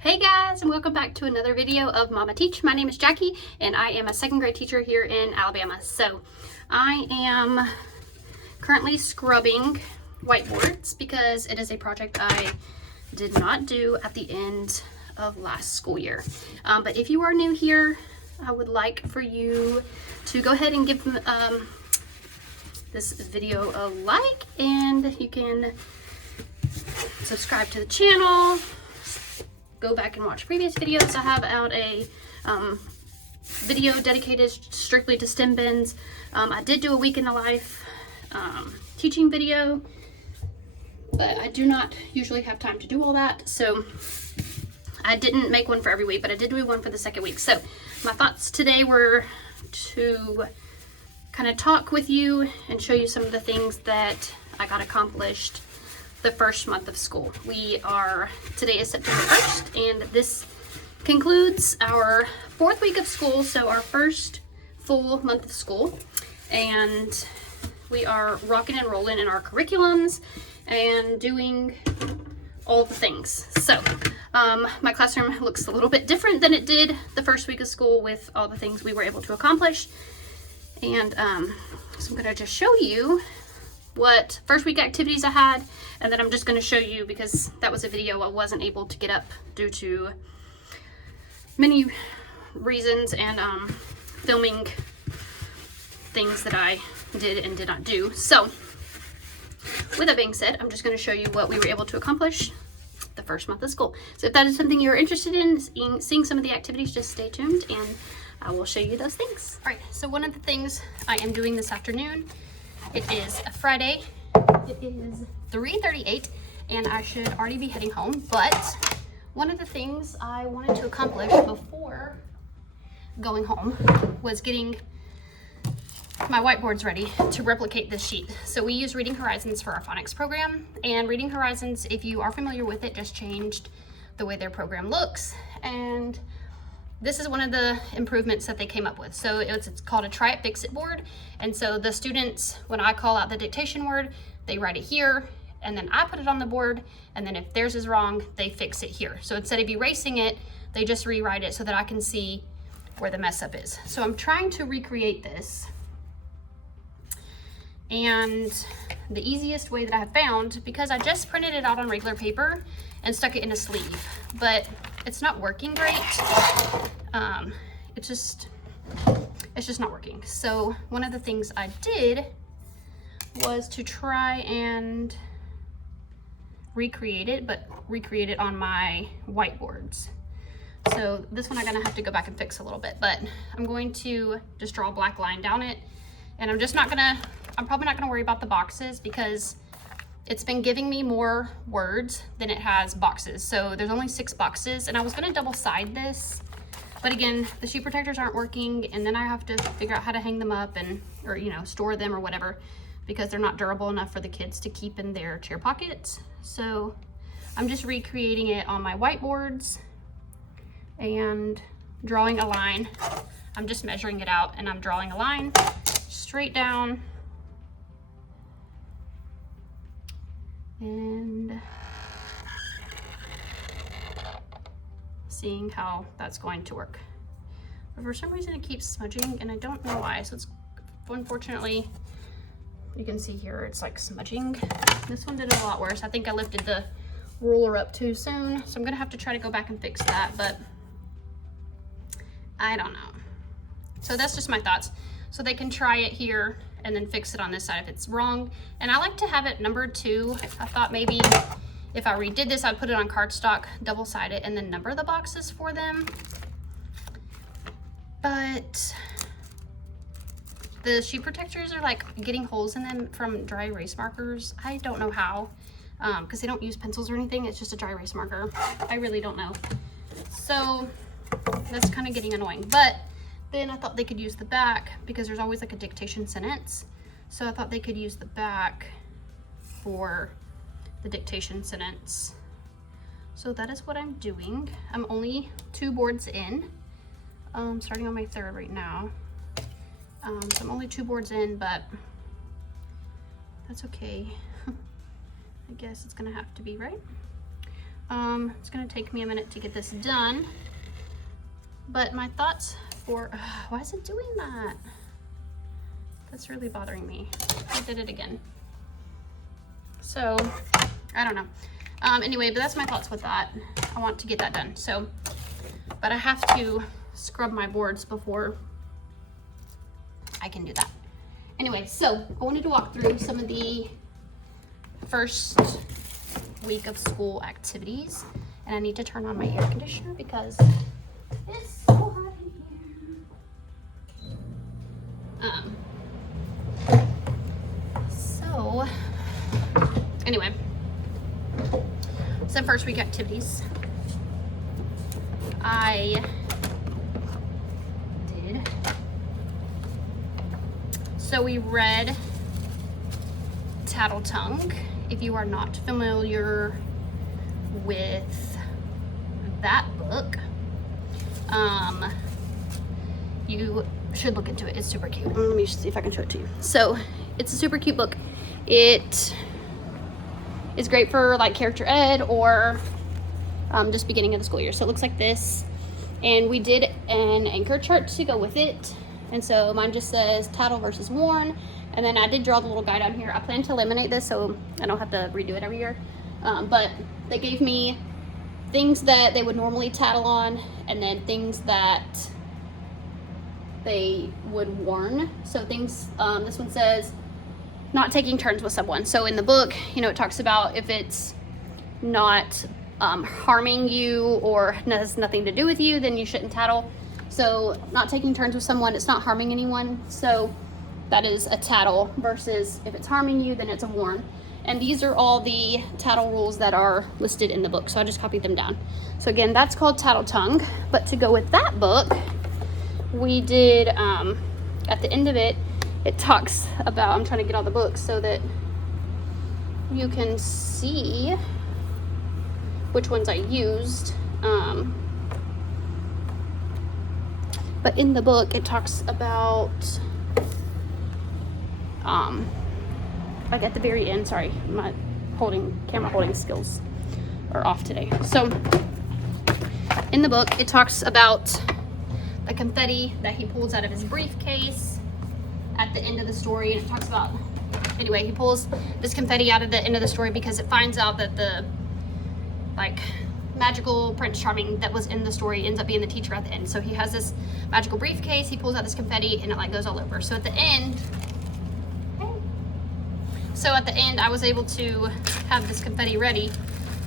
Hey guys, and welcome back to another video of Mama Teach. My name is Jackie and I am a second grade teacher here in Alabama. So I am currently scrubbing whiteboards because it is a project I did not do at the end of last school year. But if you are new here, I would like for you to go ahead and give this video a like, and you can subscribe to the channel. Go back and watch previous videos. I have out a video dedicated strictly to STEM bins. I did do a week in the life teaching video, but I do not usually have time to do all that, so I didn't make one for every week, but I did do one for the second week. So my thoughts today were to kind of talk with you and show you some of the things that I got accomplished the first month of school. Today is September 1st, and this concludes our fourth week of school, so our first full month of school, and we are rocking and rolling in our curriculums and doing all the things. So my classroom looks a little bit different than it did the first week of school with all the things we were able to accomplish, and so I'm going to just show you what first week activities I had, and then I'm just going to show you, because that was a video I wasn't able to get up due to many reasons and filming things that I did and did not do. So with that being said, I'm just going to show you what we were able to accomplish the first month of school. So if that is something you're interested in, seeing some of the activities, just stay tuned and I will show you those things. All right, so one of the things I am doing this afternoon, it is a Friday. It is 3:38 and I should already be heading home, but one of the things I wanted to accomplish before going home was getting my whiteboards ready to replicate this sheet. So we use Reading Horizons for our phonics program, and Reading Horizons, if you are familiar with it, just changed the way their program looks, and this is one of the improvements that they came up with. So it's called a Try It Fix It board. And so the students, when I call out the dictation word, they write it here, and then I put it on the board, and then if theirs is wrong, they fix it here. So instead of erasing it, they just rewrite it so that I can see where the mess up is. So I'm trying to recreate this. And the easiest way that I have found, because I just printed it out on regular paper and stuck it in a sleeve, but it's not working great. It's just not working. So one of the things I did was to try and recreate it, but recreate it on my whiteboards. So this one I'm gonna have to go back and fix a little bit, but I'm going to just draw a black line down it, and I'm probably not gonna worry about the boxes because it's been giving me more words than it has boxes. So there's only 6 boxes, and I was gonna double side this, but again, the sheet protectors aren't working, and then I have to figure out how to hang them up or store them or whatever, because they're not durable enough for the kids to keep in their chair pockets. So I'm just recreating it on my whiteboards and drawing a line. I'm just measuring it out, and I'm drawing a line straight down and seeing how that's going to work. But for some reason it keeps smudging, and I don't know why. So it's, unfortunately, you can see here it's like smudging. This one did a lot worse. I think I lifted the ruler up too soon, so I'm gonna have to try to go back and fix that, but I don't know. So that's just my thoughts. So they can try it here and then fix it on this side if it's wrong. And I like to have it numbered too. I thought maybe if I redid this, I'd put it on cardstock, double side it, and then number the boxes for them. But the sheet protectors are like getting holes in them from dry erase markers. I don't know how, because they don't use pencils or anything. It's just a dry erase marker. I really don't know. So that's kind of getting annoying. But then I thought they could use the back, because there's always like a dictation sentence. So I thought they could use the back for the dictation sentence. So that is what I'm doing. I'm only 2 boards in, starting on my 3rd right now. So I'm only 2 boards in, but that's okay. I guess it's gonna have to be, right? It's gonna take me a minute to get this done, but my thoughts for, why is it doing that? That's really bothering me. I did it again. So, I don't know. Anyway, but that's my thoughts with that. I want to get that done. So, but I have to scrub my boards before I can do that. Anyway, so I wanted to walk through some of the first week of school activities, and I need to turn on my air conditioner because it's so hot in here. So anyway, some first week activities I did. So we read Tattle Tongue. If you are not familiar with that book, you should look into it. It's super cute. Let me see if I can show it to you. So it's a super cute book. It is great for like character ed or just beginning of the school year. So it looks like this, and we did an anchor chart to go with it. And so mine just says Tattle versus Warn. And then I did draw the little guide on here. I plan to laminate this so I don't have to redo it every year. But they gave me things that they would normally tattle on, and then things that they would warn. So things, this one says not taking turns with someone. So in the book, you know, it talks about if it's not harming you or has nothing to do with you, then you shouldn't tattle. So not taking turns with someone, it's not harming anyone. So that is a tattle, versus if it's harming you, then it's a warn. And these are all the tattle rules that are listed in the book. So I just copied them down. So again, that's called Tattle Tongue. But to go with that book, we did, at the end of it, it talks about, I'm trying to get all the books so that you can see which ones I used. But in the book, it talks about, like at the very end, sorry, my camera holding skills are off today. So in the book, it talks about the confetti that he pulls out of his briefcase at the end of the story. And it talks about, anyway, he pulls this confetti out of the end of the story because it finds out that the like magical Prince Charming that was in the story ends up being the teacher at the end. So he has this magical briefcase, he pulls out this confetti, and it like goes all over. So at the end, I was able to have this confetti ready,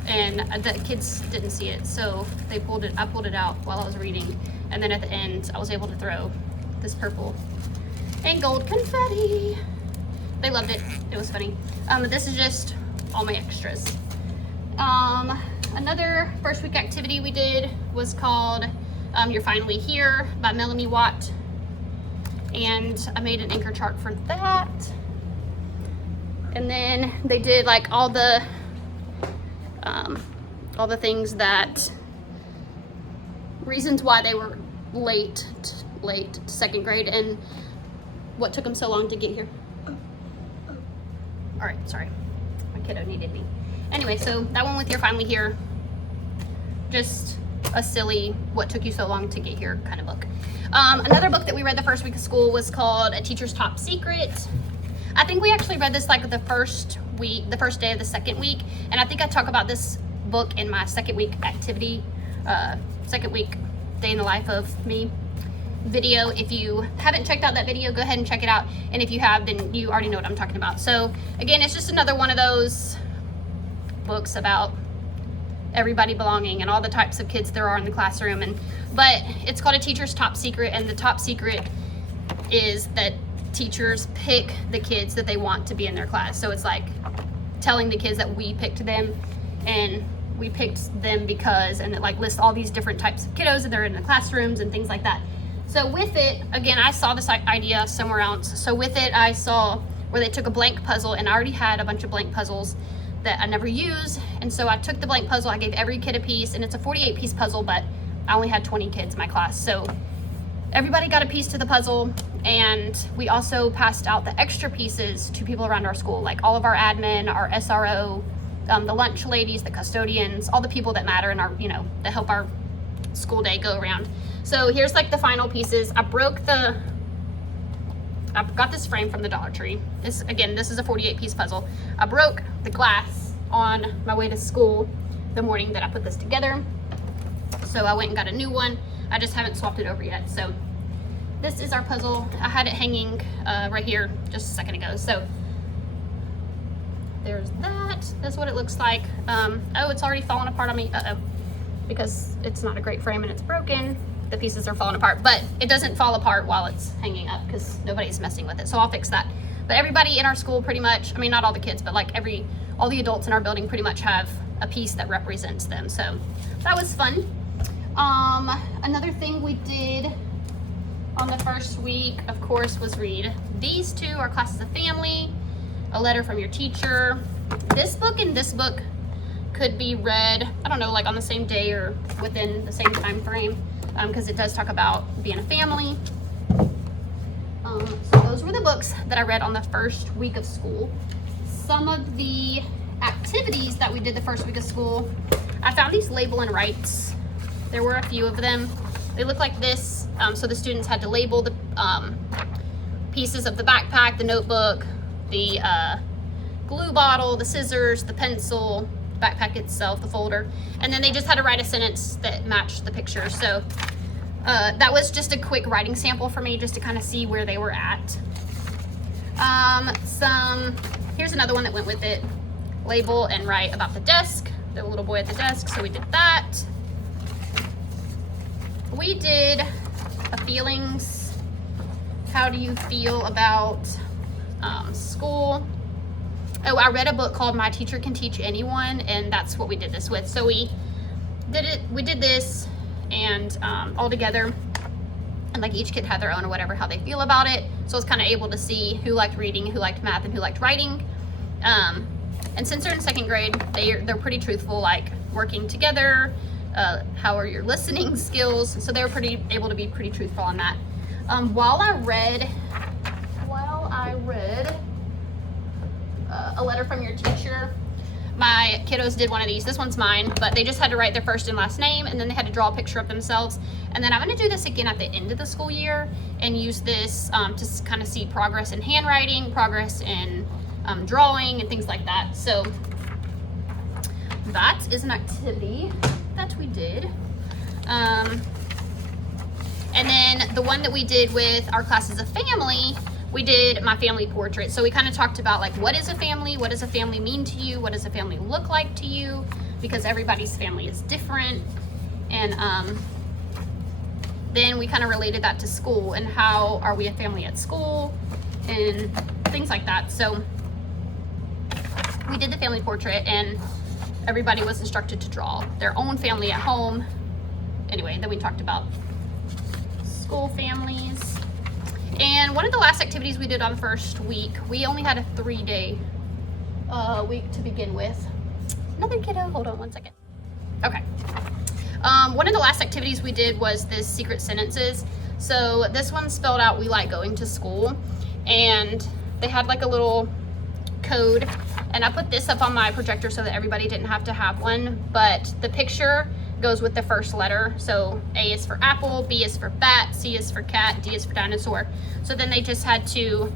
and the kids didn't see it, so I pulled it out while I was reading, and then at the end I was able to throw this purple and gold confetti. They loved it. It was funny. This is just all my extras. Another first week activity we did was called You're Finally Here by Melanie Watt, and I made an anchor chart for that. And then they did like all the things that, reasons why they were late to second grade and what took them so long to get here. All right, sorry, my kiddo needed me. Anyway, so that one with You're Finally Here, just a silly what took you so long to get here kind of book. Another book that we read the first week of school was called A Teacher's Top Secret. I think we actually read this like the first day of the second week, and I think I talk about this book in my second week activity, second week day in the life of me video. If you haven't checked out that video, go ahead and check it out, and if you have, then you already know what I'm talking about. So again, it's just another one of those books about everybody belonging and all the types of kids there are in the classroom, but it's called A Teacher's Top Secret, and the top secret is that teachers pick the kids that they want to be in their class. So it's like telling the kids that we picked them, and we picked them because, and it like lists all these different types of kiddos that are in the classrooms and things like that. So with it, again, I saw this idea somewhere else. So with it, I saw where they took a blank puzzle, and I already had a bunch of blank puzzles that I never used. And so I took the blank puzzle, I gave every kid a piece, and it's a 48 piece puzzle, but I only had 20 kids in my class. So everybody got a piece to the puzzle, and we also passed out the extra pieces to people around our school, like all of our admin, our SRO, the lunch ladies, the custodians, all the people that matter and are, you know, that help our school day go around. So here's like the final pieces. I got this frame from the Dollar Tree. This is a 48-piece puzzle. I broke the glass on my way to school the morning that I put this together. So I went and got a new one. I just haven't swapped it over yet. So this is our puzzle. I had it hanging right here just a second ago. So there's that. That's what it looks like. Oh, it's already falling apart on me. Because it's not a great frame and it's broken. The pieces are falling apart, but it doesn't fall apart while it's hanging up because nobody's messing with it. So I'll fix that. But everybody in our school pretty much, I mean, not all the kids, but like all the adults in our building pretty much have a piece that represents them. So that was fun. Another thing we did on the first week, of course, was read these two, Our Class is a Family, A Letter from Your Teacher. This book and this book could be read, I don't know, like on the same day or within the same time frame, because it does talk about being a family. So those were the books that I read on the first week of school. Some of the activities that we did the first week of school, I found these label and writes. There were a few of them. They look like this. So the students had to label the pieces of the backpack, the notebook, the glue bottle, the scissors, the pencil, backpack itself, the folder, and then they just had to write a sentence that matched the picture. So that was just a quick writing sample for me, just to kind of see where they were at. Here's another one that went with it. Label and write about the desk, the little boy at the desk. So we did that. We did a feelings. How do you feel about school? Oh, I read a book called My Teacher Can Teach Anyone, and that's what we did this with. So we did this and all together, and like each kid had their own or whatever, how they feel about it. So I was kind of able to see who liked reading, who liked math, and who liked writing. And since they're in second grade, they're pretty truthful, like working together, how are your listening skills? So they were able to be pretty truthful on that. While I read A Letter from Your Teacher, my kiddos did one of these. This one's mine, but they just had to write their first and last name, and then they had to draw a picture of themselves. And then I'm going to do this again at the end of the school year and use this to kind of see progress in handwriting, progress in drawing, and things like that. So that is an activity that we did. And then the one that we did with Our Class is a Family, we did my family portrait. So we kind of talked about like, what is a family? What does a family mean to you? What does a family look like to you? Because everybody's family is different. And then we kind of related that to school and how are we a family at school and things like that. So we did the family portrait and everybody was instructed to draw their own family at home. Anyway, then we talked about school families. And one of the last activities we did on the first week, we only had a 3-day week to begin with. Another kiddo, hold on one second. Okay. One of the last activities we did was this secret sentences. So this one spelled out, we like going to school. And they had like a little code. And I put this up on my projector so that everybody didn't have to have one. But the picture goes with the first letter. So A is for apple, B is for bat, C is for cat, D is for dinosaur. So then they just had to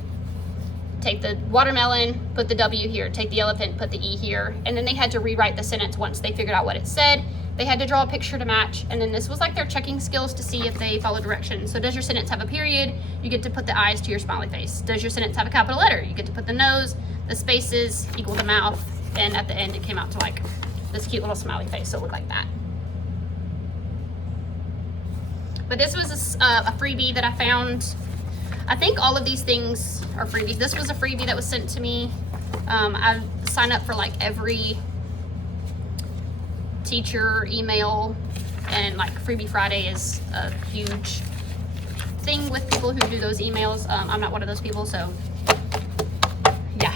take the watermelon, put the W here, take the elephant, put the E here, and then they had to rewrite the sentence once they figured out what it said. They had to draw a picture to match, and then this was like their checking skills to see if they follow directions. So does your sentence have a period? You get to put the eyes to your smiley face. Does your sentence have a capital letter? You get to put the nose, the spaces equal the mouth, and at the end it came out to like this cute little smiley face, so it looked like that. But this was a freebie that I found. I think all of these things are freebies. This was a freebie that was sent to me. I signed up for like every teacher email, and like Freebie Friday is a huge thing with people who do those emails. I'm not one of those people, so yeah.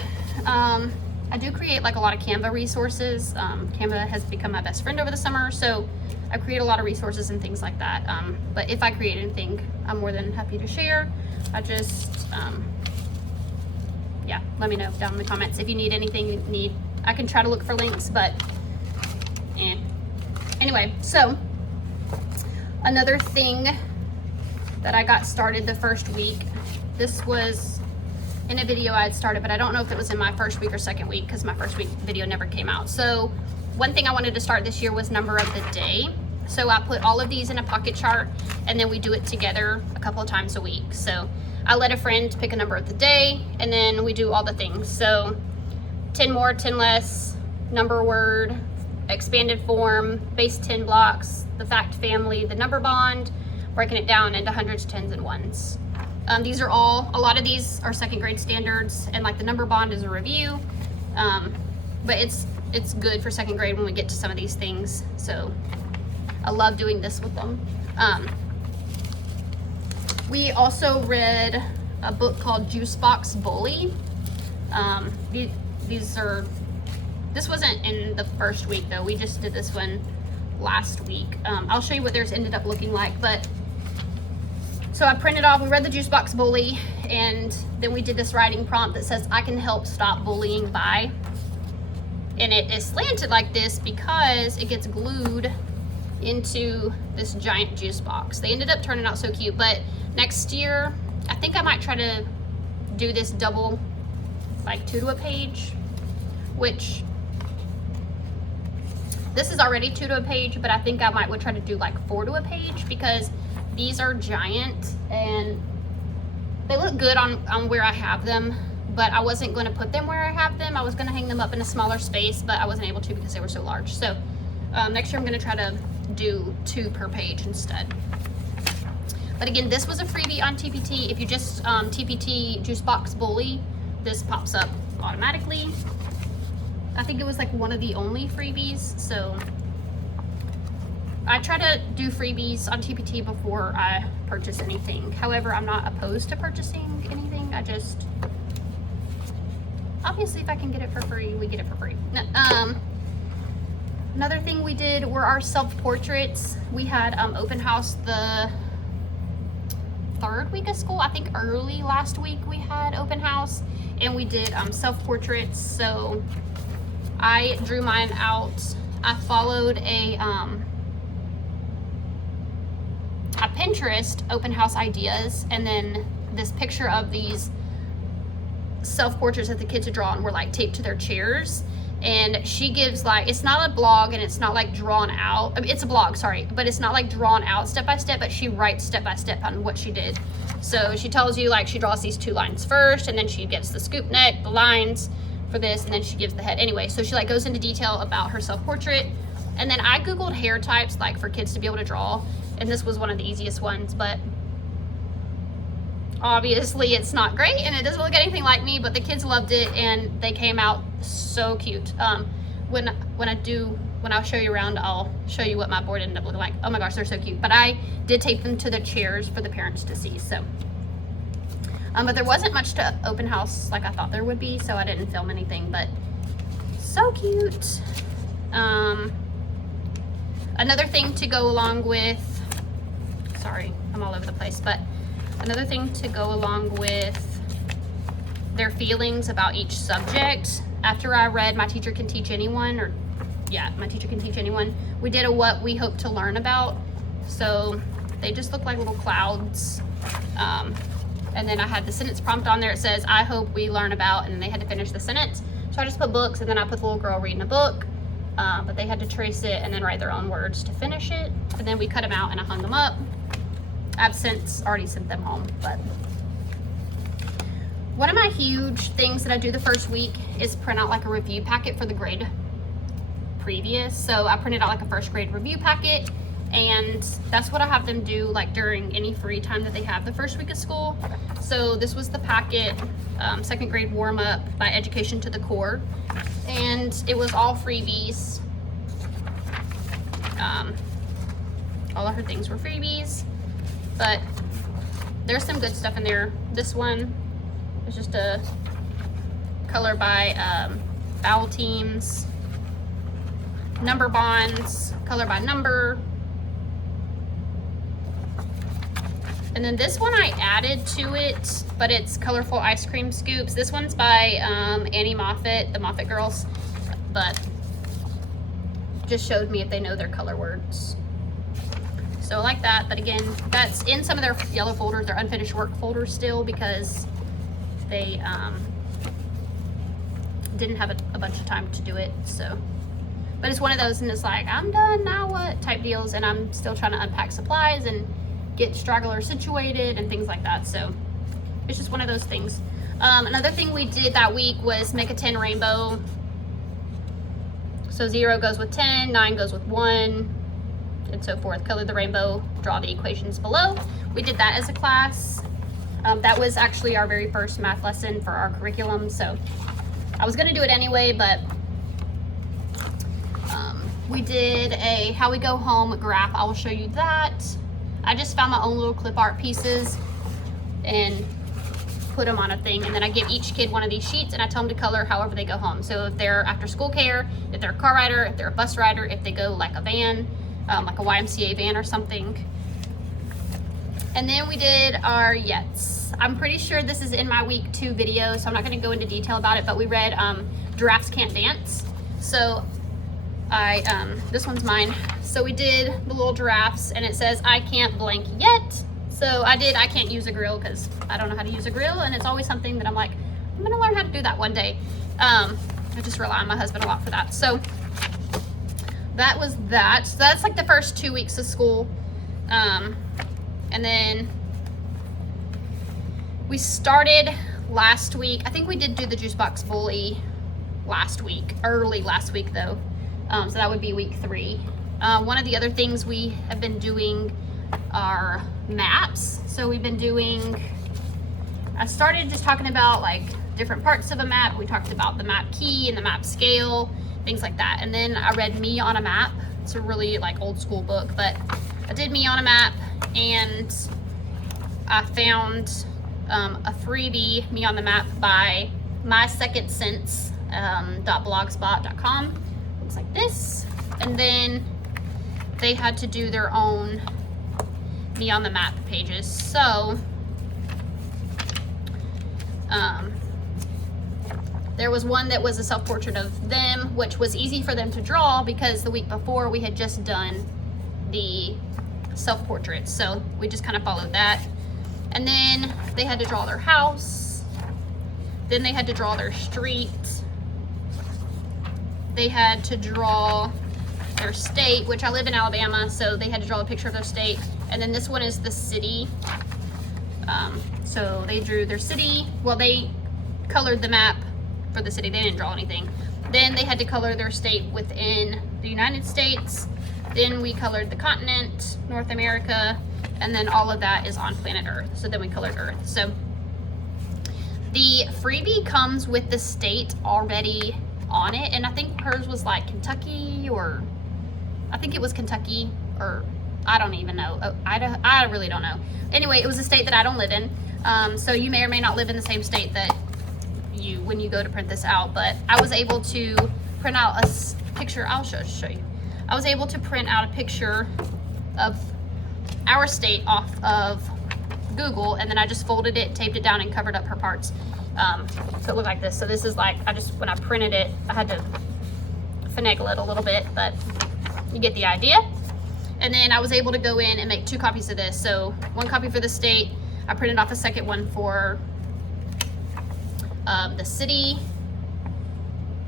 I do create like a lot of Canva resources. Canva has become my best friend over the summer, so I create a lot of resources and things like that. But if I create anything, I'm more than happy to share. I just, yeah, let me know down in the comments if you need anything, you need I can try to look for links, but anyway, so another thing that I got started the first week, this was in a video I had started, but I don't know if it was in my first week or second week because my first week video never came out. So one thing I wanted to start this year was number of the day. So I put all of these in a pocket chart, and then we do it together a couple of times a week. So I let a friend pick a number of the day, and then we do all the things. So 10 more, 10 less, number word, expanded form, base 10 blocks, the fact family, the number bond, breaking it down into hundreds, tens, and ones. These are all, a lot of these are second grade standards, and like the number bond is a review, but it's good for second grade when we get to some of these things. So I love doing this with them. We also read a book called Juice Box Bully. This wasn't in the first week though. We just did this one last week. I'll show you what theirs ended up looking like. But so I printed off, we read the Juice Box Bully, and then we did this writing prompt that says, I can help stop bullying by. And it is slanted like this because it gets glued into this giant juice box. They ended up turning out so cute, but next year, I think I might try to do this double, like 2 to a page, which this is already 2 to a page, but I think I would try to do like 4 to a page because these are giant and they look good on where I have them, but I wasn't going to put them where I have them. I was going to hang them up in a smaller space, but I wasn't able to because they were so large. So next year I'm going to try to do 2 per page instead. But again, this was a freebie on TPT. If you just TPT Juice Box Bully, this pops up automatically. I think it was like one of the only freebies. So I try to do freebies on TPT before I purchase anything. However, I'm not opposed to purchasing anything. I just, obviously if I can get it for free, we get it for free. Another thing we did were our self-portraits. We had open house the 3rd week of school. I think early last week we had open house, and we did self-portraits. So I drew mine out. I followed a Pinterest open house ideas, and then this picture of these self-portraits that the kids had drawn were like taped to their chairs. And she gives like, it's not a blog and it's not like drawn out. I mean, it's a blog, sorry, but it's not like drawn out step by step, but she writes step by step on what she did. So she tells you like she draws these 2 lines first, and then she gets the scoop neck, the lines for this, and then she gives the head. Anyway, so she like goes into detail about her self-portrait. And then I Googled hair types like for kids to be able to draw, and this was one of the easiest ones, but obviously it's not great and it doesn't look anything like me, but the kids loved it and they came out so cute. When I'll show you around, I'll show you what my board ended up looking like. Oh my gosh, they're so cute. But I did tape them to the chairs for the parents to see. So, but there wasn't much to open house like I thought there would be, so I didn't film anything, but so cute. Another thing to go along with, sorry, I'm all over the place, but another thing to go along with their feelings about each subject. After I read My Teacher Can Teach Anyone, My Teacher Can Teach Anyone, we did a what we hope to learn about. So they just look like little clouds. And then I had the sentence prompt on there. It says, I hope we learn about, and then they had to finish the sentence. So I just put books, and then I put the little girl reading a book. But they had to trace it and then write their own words to finish it. And then we cut them out and I hung them up. I've since already sent them home, but one of my huge things that I do the first week is print out like a review packet for the grade previous. So I printed out like a first grade review packet, and that's what I have them do like during any free time that they have the first week of school. So this was the packet, second grade warm up by Education to the Core, and it was all freebies. All of her things were freebies, but there's some good stuff in there. This one is just a color by foul teams, number bonds, color by number. And then this one I added to it, but it's colorful ice cream scoops. This one's by Annie Moffat, the Moffat Girls. but just showed me if they know their color words. So I like that, but again, that's in some of their yellow folders, their unfinished work folders still, because they didn't have a bunch of time to do it. So, but it's one of those, and it's like, I'm done, now what type deals, and I'm still trying to unpack supplies and get stragglers situated and things like that. So it's just one of those things. Another thing we did that week was make a 10 rainbow. So 0 goes with 10, 9 goes with 1, and so forth. Color the rainbow, draw the equations below. We did that as a class. That was actually our very first math lesson for our curriculum, so I was gonna do it anyway, but we did a how we go home graph. I will show you that. I just found my own little clip art pieces and put them on a thing, and then I give each kid one of these sheets and I tell them to color however they go home. So if they're after school care, if they're a car rider, if they're a bus rider, if they go like a van, like a YMCA van or something. And then we did our Yets. I'm pretty sure this is in my week 2 video, so I'm not going to go into detail about it, but we read Giraffes Can't Dance. So this one's mine. So we did the little giraffes, and it says I can't blank yet. So I can't use a grill because I don't know how to use a grill, and it's always something that I'm like, I'm gonna learn how to do that one day. I just rely on my husband a lot for that. So that was that. So that's like the first 2 weeks of school. And then we started last week. I think we did do the Juice Box Bully last week, early last week though. So that would be week 3. One of the other things we have been doing are maps. So we've been doing, I started just talking about like different parts of a map. We talked about the map key and the map scale, things like that. And then I read Me on a Map. It's a really like old school book, but I did Me on a Map, and I found a freebie, Me on the Map, by mysecondsense.blogspot.com. Looks like this. And then they had to do their own Me on the Map pages. So there was one that was a self-portrait of them, which was easy for them to draw because the week before we had just done the self-portraits. So we just kind of followed that. And then they had to draw their house. Then they had to draw their street. They had to draw their state, which I live in Alabama, so they had to draw a picture of their state. And then this one is the city. So they drew their city. Well, they colored the map for the city. They didn't draw anything. Then they had to color their state within the United States. Then we colored the continent, North America, and then all of that is on planet Earth. So then we colored Earth. So the freebie comes with the state already on it, and I think hers was like Kentucky, or I think it was Kentucky, or I don't even know. I really don't know. Anyway, it was a state that I don't live in. So you may or may not live in the same state that when you go to print this out, but I was able to print out a picture. I'll show you. I was able to print out a picture of our state off of Google, and then I just folded it, taped it down, and covered up her parts. So it looked like this. So this is like, when I printed it, I had to finagle it a little bit, but you get the idea. And then I was able to go in and make 2 copies of this. So 1 copy for the state. I printed off a second one for the city,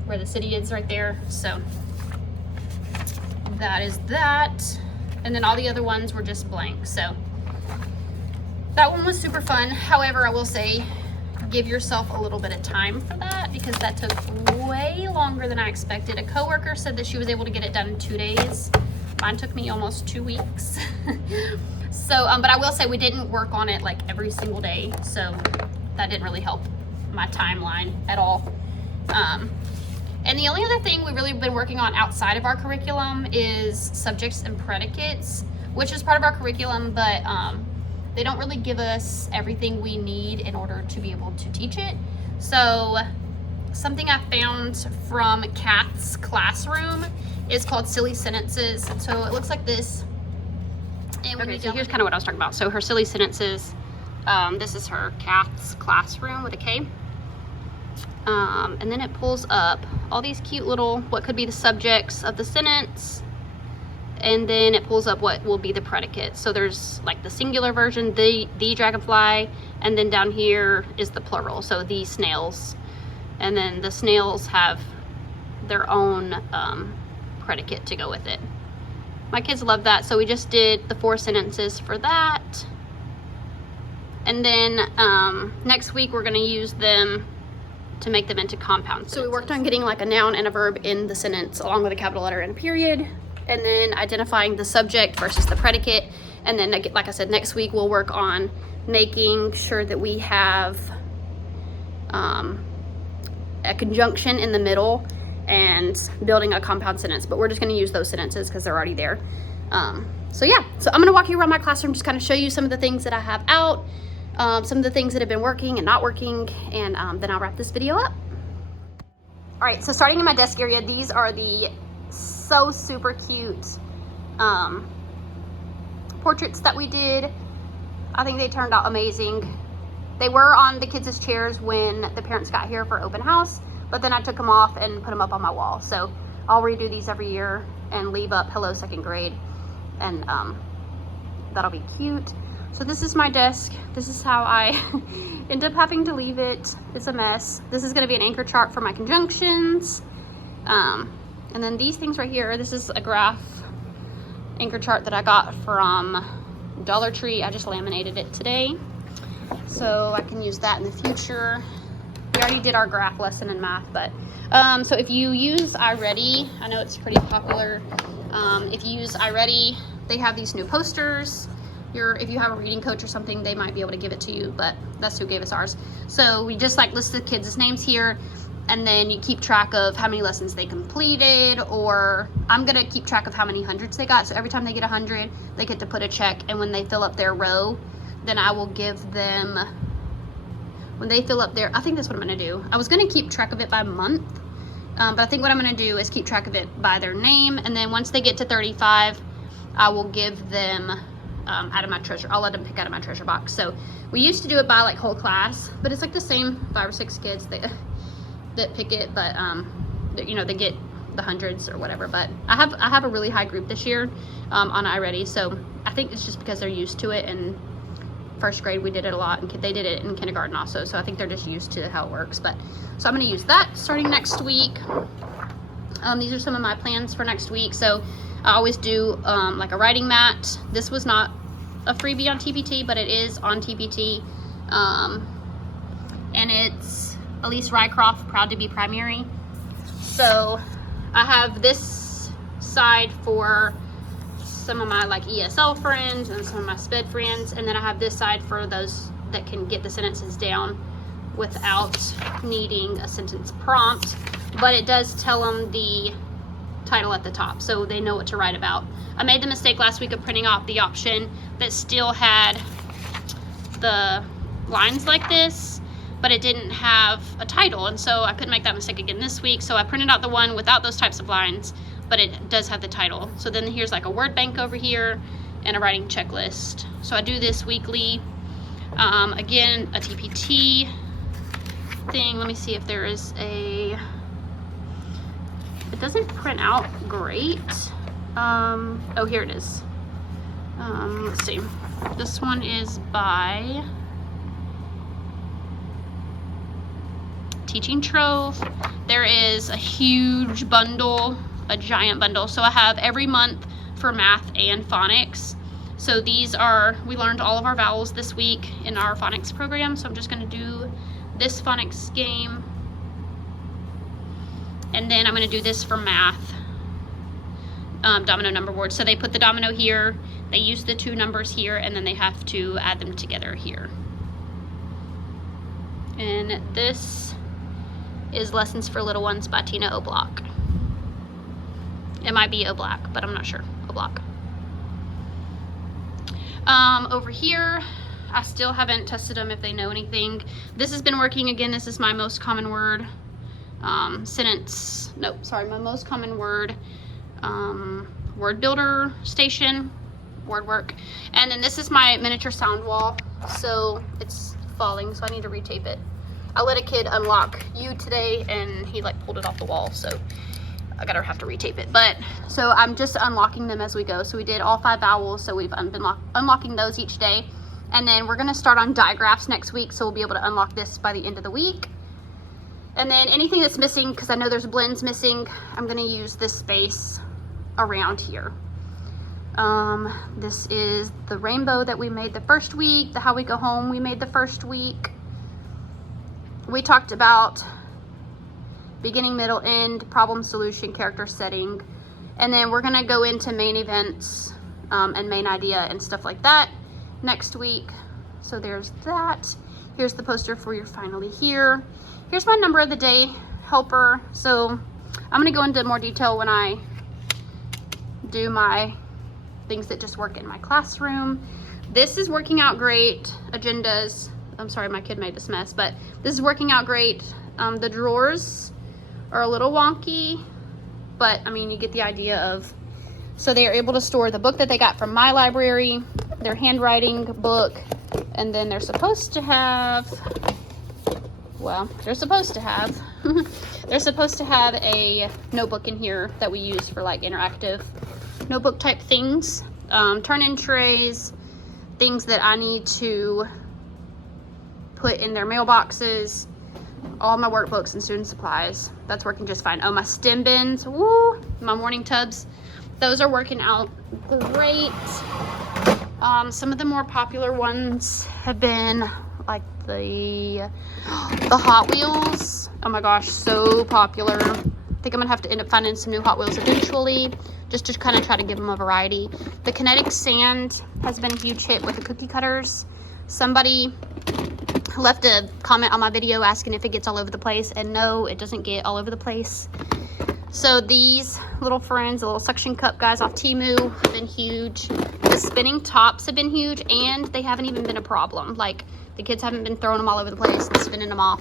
where the city is right there. So that is that. And then all the other ones were just blank. So that one was super fun. However, I will say, give yourself a little bit of time for that, because that took way longer than I expected. A coworker said that she was able to get it done in 2 days. Mine took me almost 2 weeks. So, but I will say we didn't work on it like every single day, so that didn't really help my timeline at all. And the only other thing we've really been working on outside of our curriculum is subjects and predicates, which is part of our curriculum, but they don't really give us everything we need in order to be able to teach it. So something I found from Kath's classroom is called Silly Sentences. So it looks like this. And okay, so here's kind of what I was talking about. So her silly sentences, this is her Kath's classroom with a K. And then it pulls up all these cute little, what could be the subjects of the sentence, and then it pulls up what will be the predicate. So there's like the singular version, the dragonfly, and then down here is the plural, so the snails. And then the snails have their own predicate to go with it. My kids love that, so we just did the 4 sentences for that. And then next week we're gonna use them to make them into compound sentences. So we worked on getting like a noun and a verb in the sentence along with a capital letter and a period, and then identifying the subject versus the predicate. And then, like I said, next week we'll work on making sure that we have a conjunction in the middle and building a compound sentence, but we're just going to use those sentences because they're already there. So yeah, so I'm going to walk you around my classroom, just kind of show you some of the things that I have out, some of the things that have been working and not working, and then I'll wrap this video up. All right, so starting in my desk area, these are the so super cute portraits that we did. I think they turned out amazing. They were on the kids' chairs when the parents got here for open house, but then I took them off and put them up on my wall. So I'll redo these every year and leave up Hello Second Grade, and that'll be cute. So this is my desk. This is how I end up having to leave it. It's a mess. This is gonna be an anchor chart for my conjunctions. And then these things right here, this is a graph anchor chart that I got from Dollar Tree. I just laminated it today, so I can use that in the future. We already did our graph lesson in math, but so if you use iReady, I know it's pretty popular. If you use iReady, they have these new posters. If you have a reading coach or something, they might be able to give it to you, but that's who gave us ours. So we just like list the kids' names here, and then you keep track of how many lessons they completed, or I'm gonna keep track of how many hundreds they got. So every time they get 100, they get to put a check, and when they fill up their row, then I will give them, when they fill up their, I think that's what I'm gonna do. I was gonna keep track of it by month, but I think what I'm gonna do is keep track of it by their name, and then once they get to 35, I will give them out of my treasure. I'll let them pick out of my treasure box. So we used to do it by like whole class, but it's like the same 5 or 6 kids that pick it, but you know, they get the hundreds or whatever. But I have a really high group this year on iReady, so I think it's just because they're used to it. And first grade we did it a lot, and they did it in kindergarten also, so I think they're just used to how it works. But so I'm going to use that starting next week. These are some of my plans for next week. So I always do like a writing mat. This was not a freebie on TPT, but it is on TPT, and it's Elise Rycroft, Proud to be Primary. So I have this side for some of my like ESL friends and some of my SPED friends, and then I have this side for those that can get the sentences down without needing a sentence prompt, but it does tell them the title at the top, so they know what to write about. I made the mistake last week of printing off the option that still had the lines like this, but it didn't have a title, and so I couldn't make that mistake again this week. So I printed out the one without those types of lines, but it does have the title. So then here's like a word bank over here and a writing checklist. So I do this weekly. Again, a TPT thing. Let me see if there is a, it doesn't print out great. Oh, here it is. Let's see. This one is by Teaching Trove. There is a huge bundle, a giant bundle. So I have every month for math and phonics. So these are, we learned all of our vowels this week in our phonics program. So I'm just going to do this phonics game. And then I'm going to do this for math. Domino number board. So they put the domino here, they use the 2 numbers here, and then they have to add them together here. And this is Lessons for Little Ones by Tina O'Block. It might be O'Block, but I'm not sure. O'Block. Over here, I still haven't tested them if they know anything. This has been working again. This is my most common word sentence. Nope, sorry, my most common word word builder station, word work. And then this is my miniature sound wall. So it's falling, so I need to retape it. I let a kid unlock You today and he like pulled it off the wall, so I gotta have to retape it. But so I'm just unlocking them as we go. So we did all 5 vowels, so we've been unlocking those each day. And then we're gonna start on digraphs next week, so we'll be able to unlock this by the end of the week. And then anything that's missing, because I know there's blends missing, I'm gonna use this space around here. This is the rainbow that we made the first week, the How We Go Home we made the first week. We talked about beginning, middle, end, problem, solution, character, setting. And then we're gonna go into main events and main idea and stuff like that next week. So there's that. Here's the poster for You're Finally Here. Here's my number of the day helper. So I'm gonna go into more detail when I do my things that just work in my classroom. This is working out great. Agendas. I'm sorry, my kid made this mess, but this is working out great. The drawers are a little wonky, but I mean, you get the idea of, so they are able to store the book that they got from my library, their handwriting book, and then they're supposed to have, well, they're supposed to have a notebook in here that we use for like interactive notebook type things, turn-in trays, things that I need to put in their mailboxes, all my workbooks and student supplies. That's working just fine. Oh, my STEM bins, woo, my morning tubs, those are working out great. Some of the more popular ones have been like the Hot Wheels. Oh my gosh, so popular. I think I'm gonna have to end up finding some new Hot Wheels eventually, just to kind of try to give them a variety. The kinetic sand has been a huge hit with the cookie cutters. Somebody left a comment on my video asking if it gets all over the place, and no, it doesn't get all over the place. So these little friends, the little suction cup guys off Temu, have been huge. The spinning tops have been huge, and they haven't even been a problem. Like, the kids haven't been throwing them all over the place and spinning them off.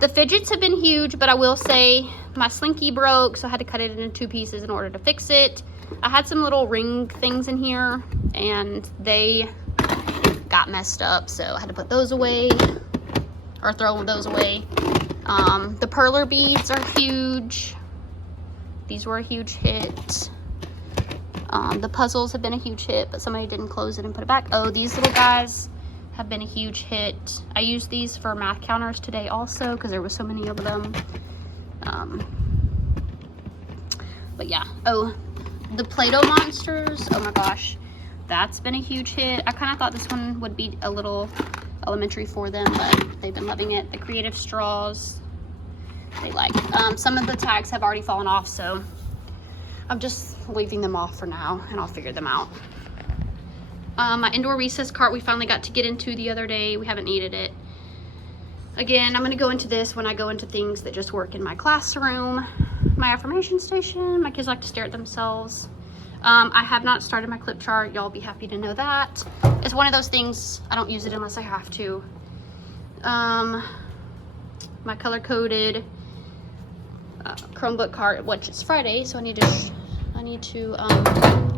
The fidgets have been huge, but I will say my Slinky broke, so I had to cut it into 2 pieces in order to fix it. I had some little ring things in here, and they got messed up, so I had to put those away, or throw those away. The perler beads are huge. These were a huge hit. The puzzles have been a huge hit, but somebody didn't close it and put it back. Oh, these little guys have been a huge hit. I used these for math counters today also, because there was so many of them. But yeah. Oh, the Play-Doh monsters. Oh my gosh, that's been a huge hit. I kind of thought this one would be a little elementary for them, but they've been loving it. The creative straws, they like. Some of the tags have already fallen off, so I'm just leaving them off for now, and I'll figure them out. My indoor recess cart we finally got to get into the other day. We haven't needed it. Again, I'm going to go into this when I go into things that just work in my classroom. My affirmation station, my kids like to stare at themselves. I have not started my clip chart. Y'all be happy to know that. It's one of those things, I don't use it unless I have to. My color-coded Chromebook cart, which is Friday, so I need to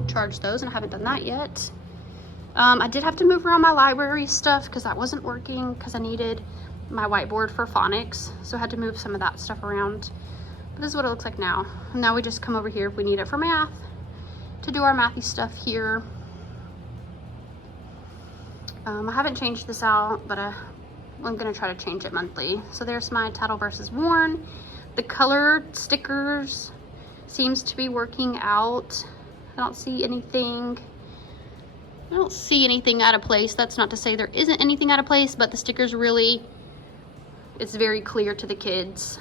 charge those, and I haven't done that yet. I did have to move around my library stuff because that wasn't working, because I needed my whiteboard for phonics, so I had to move some of that stuff around. But this is what it looks like now. And now we just come over here if we need it for math, to do our mathy stuff here. I haven't changed this out, but I'm gonna try to change it monthly. So there's my Tattle versus Worn. The colored stickers seems to be working out. I don't see anything out of place. That's not to say there isn't anything out of place, but the stickers really, it's very clear to the kids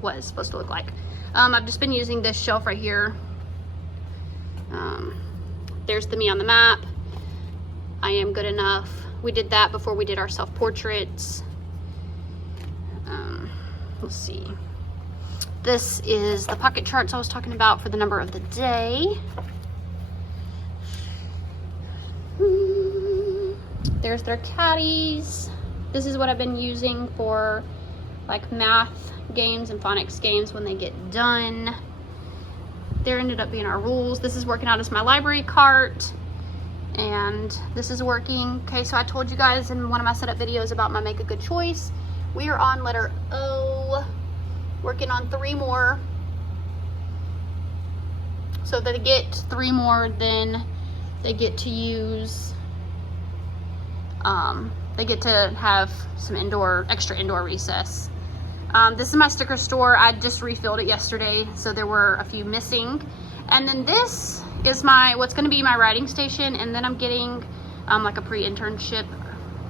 what it's supposed to look like. I've just been using this shelf right here. There's the Me on the Map. I Am Good Enough. We did that before we did our self-portraits. Let's see. This is the pocket charts I was talking about for the number of the day. There's their caddies. This is what I've been using for like math games and phonics games when they get done. There ended up being our rules. This is working out as my library cart, and this is working. Okay, so I told you guys in one of my setup videos about my Make a Good Choice. We are on letter O, working on 3 more. So if they get 3 more, then they get to use, they get to have some extra indoor recess. This is my sticker store. I just refilled it yesterday, so there were a few missing. And then this is what's going to be my writing station, and then I'm getting like a pre-internship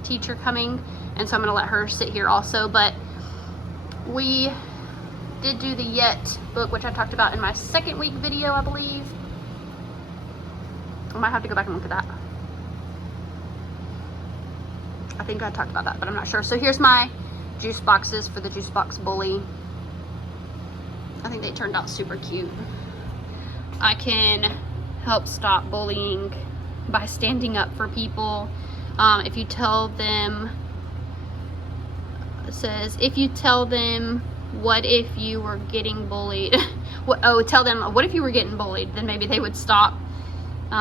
teacher coming, and so I'm going to let her sit here also. But we did do the Yet book, which I talked about in my second week video, I believe. I might have to go back and look at that. I think I talked about that, but I'm not sure. So here's my juice boxes for the Juice Box Bully. I think they turned out super cute. I can help stop bullying by standing up for people. If you tell them, it says, if you tell them, what if you were getting bullied? Tell them, what if you were getting bullied? Then maybe they would stop.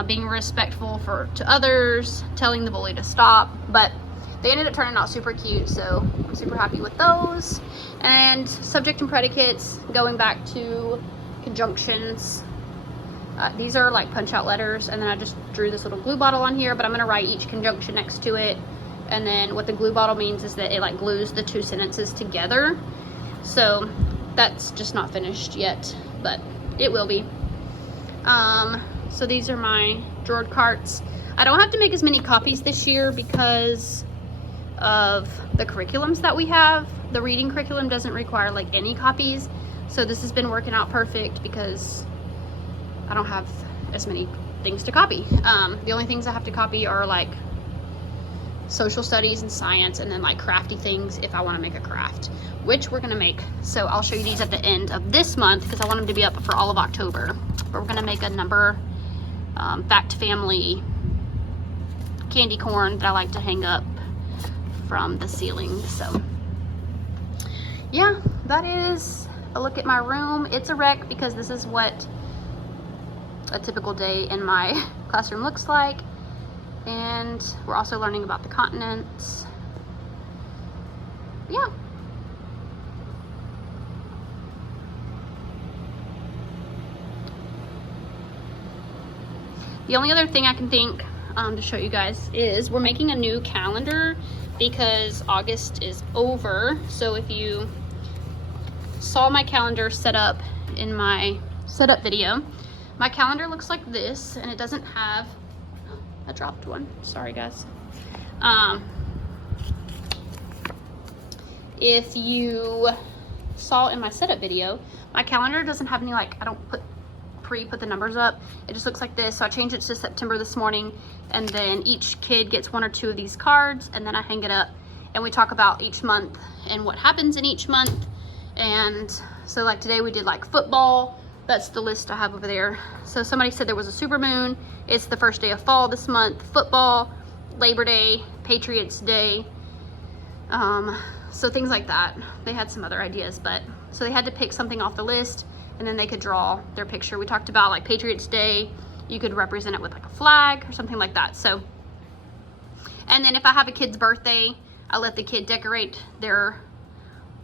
Being respectful to others, telling the bully to stop. But they ended up turning out super cute, so I'm super happy with those. And subject and predicates, going back to conjunctions. These are like punch out letters, and then I just drew this little glue bottle on here, but I'm gonna write each conjunction next to it. And then what the glue bottle means is that it like glues the 2 sentences together. So that's just not finished yet, but it will be. So these are my drawer carts. I don't have to make as many copies this year because of the curriculums that we have. The reading curriculum doesn't require like any copies, so this has been working out perfect because I don't have as many things to copy. The only things I have to copy are like social studies and science, and then like crafty things if I want to make a craft, which we're gonna make. So I'll show you these at the end of this month because I want them to be up for all of October. But we're gonna make a number Fact Family candy corn that I like to hang up from the ceiling. So yeah, that is a look at my room. It's a wreck because this is what a typical day in my classroom looks like. And we're also learning about the continents. Yeah. The only other thing I can think to show you guys is we're making a new calendar because August is over. So if you saw my calendar set up in my setup video, my calendar looks like this, and it doesn't have, I dropped one, sorry guys. If you saw in my setup video, my calendar doesn't have any, like, I don't put the numbers up. It just looks like this. So I changed it to September this morning, and then each kid gets 1 or 2 of these cards, and then I hang it up, and we talk about each month and what happens in each month. And so like today we did like football. That's the list I have over there. So somebody said there was a super moon. It's the first day of fall this month. Football, Labor Day, Patriots Day. So things like that. They had some other ideas, but so they had to pick something off the list, and then they could draw their picture. We talked about like Patriots Day. You could represent it with like a flag or something like that. So, and then if I have a kid's birthday, I let the kid decorate their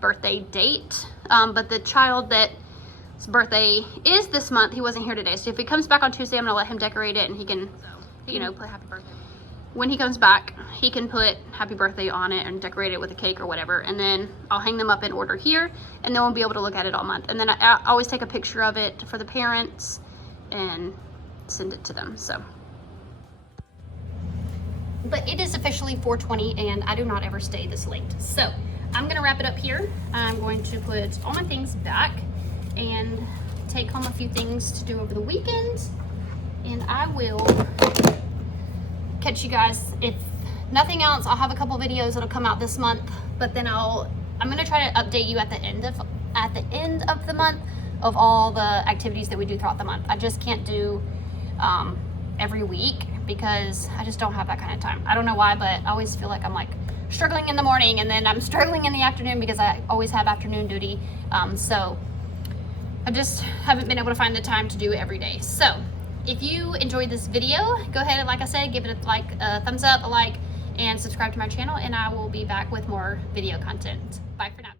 birthday date. But the child that's birthday is this month, he wasn't here today. So if he comes back on Tuesday, I'm gonna let him decorate it, and he can, you know, play happy birthday. When he comes back, he can put happy birthday on it and decorate it with a cake or whatever. And then I'll hang them up in order here, and then we'll be able to look at it all month. And then I always take a picture of it for the parents and send it to them, so. But it is officially 4:20, and I do not ever stay this late. So I'm gonna wrap it up here. I'm going to put all my things back and take home a few things to do over the weekend. And I will catch you guys. If nothing else, I'll have a couple videos that'll come out this month, but then I'm gonna try to update you at the end of the month of all the activities that we do throughout the month. I just can't do every week because I just don't have that kind of time. I don't know why, but I always feel like I'm like struggling in the morning, and then I'm struggling in the afternoon because I always have afternoon duty. So I just haven't been able to find the time to do it every day. So if you enjoyed this video, go ahead and, like I said, give it a thumbs up, a like, and subscribe to my channel, and I will be back with more video content. Bye for now.